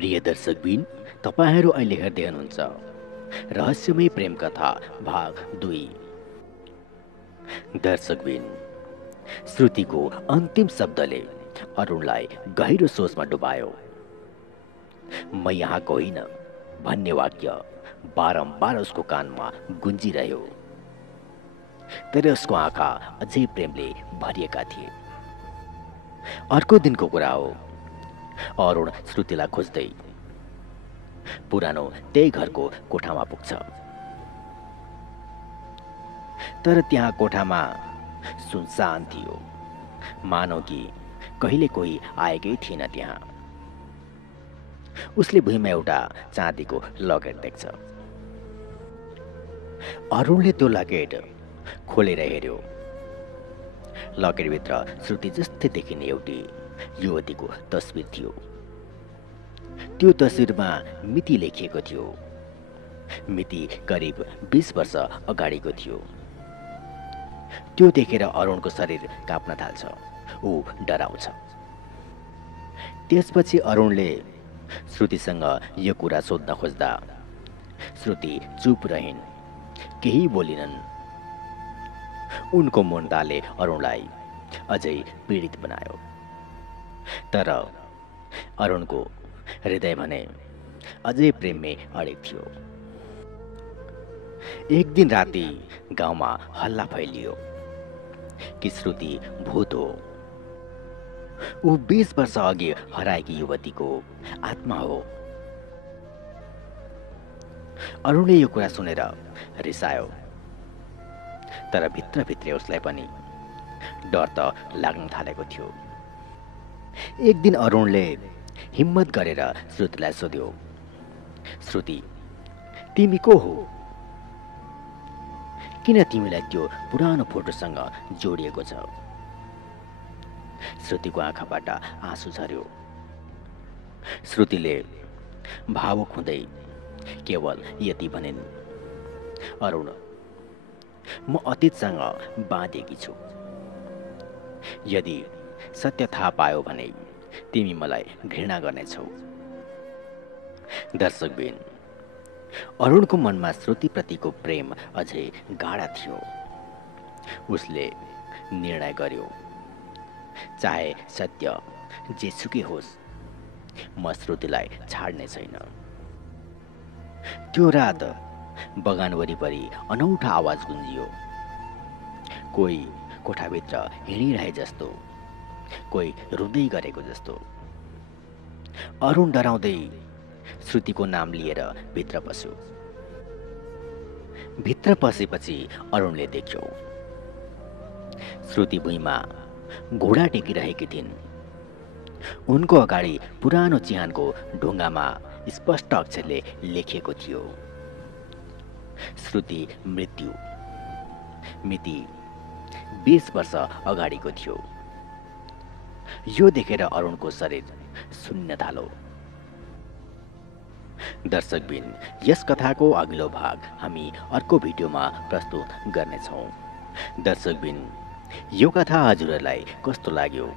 प्रिय दर्शकबिन, तपाईहरू अहिले हेर्दै हुनुहुन्छ रहस्यमय प्रेम कथा भाग 2। दर्शकबिन, श्रुतिको अन्तिम शब्दले अरुणलाई गहिरो सोचमा डुबायो। म यहाँको होइन भन्ने वाक्य बारम्बार उसको कानमा गुन्जिरह्यो, तर उसको आँखा अझै प्रेमले भरिएका थिए। अर्को दिनको कुरा हो। अरुण श्रुतिलाई खोज्दै पुरानो त्यही घरको कोठामा पुग्छ, तर त्यहाँ कोठामा सुनसान थियो, मानौ कि कहिले कोही आएकै थिएन त्यहाँ। उसले भुइँमा एउटा चाँदीको लकेट देख्छ। अरुणले त्यो लकेट खोलेर हेर्यो। लकेटभित्र श्रुति जस्तै देखिने एउटी युवतीको तस्बिर थियो। त्यो तस्बिरमा मिति लेखिएको थियो। मिति करिब 20 वर्ष अगाडिको थियो। त्यो देखेर अरुणको शरीर काँप्न थाल्छ, ऊ डराउँछ। त्यसपछि अरुणले श्रुतिसँग यो कुरा सोध्न खोज्दा श्रुति चुप रहिन्, केही बोलिनन्। उनको मौनताले अरुणलाई अझै पीडित बनायो, तर अरुणको हृदय भने अझै प्रेममै अडेक थियो। एक दिन राति गाउँमा हल्ला फैलियो कि श्रुति भूत हो। ऊ 20 वर्ष अघि हराएकी युवतीको आत्मा हो। अरुणले यो कुरा सुनेर रिसायो, तर भित्रभित्रै उसलाई पनि डर त लाग्न थालेको थियो। एक दिन अरुणले हिम्मत गरेर श्रुतिलाई सोध्यो, श्रुति, तिमी को हो? किन तिमीलाई त्यो पुरानो फोटोसँग जोडिएको छ? श्रुतिको आँखाबाट आँसु झर्यो। श्रुतिले भावुक हुँदै केवल यति भनिन्, अरुण, म अतीतसँग बाँधेकी छु। यदि सत्य थाहा पायो भने तिमी मलाई घृणा गर्नेछौ। दर्शकबिन, अरुणको मनमा श्रुतिप्रतिको प्रेम अझै गाढा थियो। उसले निर्णय गर्यो, चाहे सत्य जेसुकै होस्, म श्रुतिलाई छाड्ने छैन। त्यो रात बगान वरिपरि अनौठा आवाज गुन्जियो। कोही कोठाभित्र हिँडिरहे जस्तो, कोही रुँदै गरेको जस्तो। अरुण डराउँदै श्रुतिको नाम लिएर भित्र पस्यो। भित्र पसेपछि अरुणले देख्यो श्रुति भुइँमा घोडा टेकिरहेकी थिइन्। उनको अगाडि पुरानो चिहानको ढुङ्गामा स्पष्ट अक्षरले लेखिएको थियो, श्रुति मृत्यु, मिति 20 वर्ष अगाडिको थियो। यो देखेर अरुणको शरीर सुन्न थाल्यो। दर्शकबिन, यस कथाको अघिल्लो भाग हामी अर्को भिडियोमा प्रस्तुत गर्नेछौँ। दर्शकबिन, यो कथा हजुरहरूलाई कस्तो लाग्यो?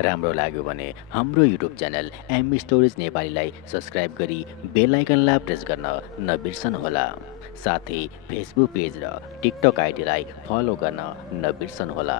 राम्रो लाग्यो भने हाम्रो युट्युब च्यानल एम स्टोरिज नेपालीलाई सब्सक्राइब गरी बेल आइकनलाई प्रेस गर्न नबिर्सनुहोला। साथै फेसबुक पेज र टिकटक आइडीलाई फलो गर्न नबिर्सनुहोला।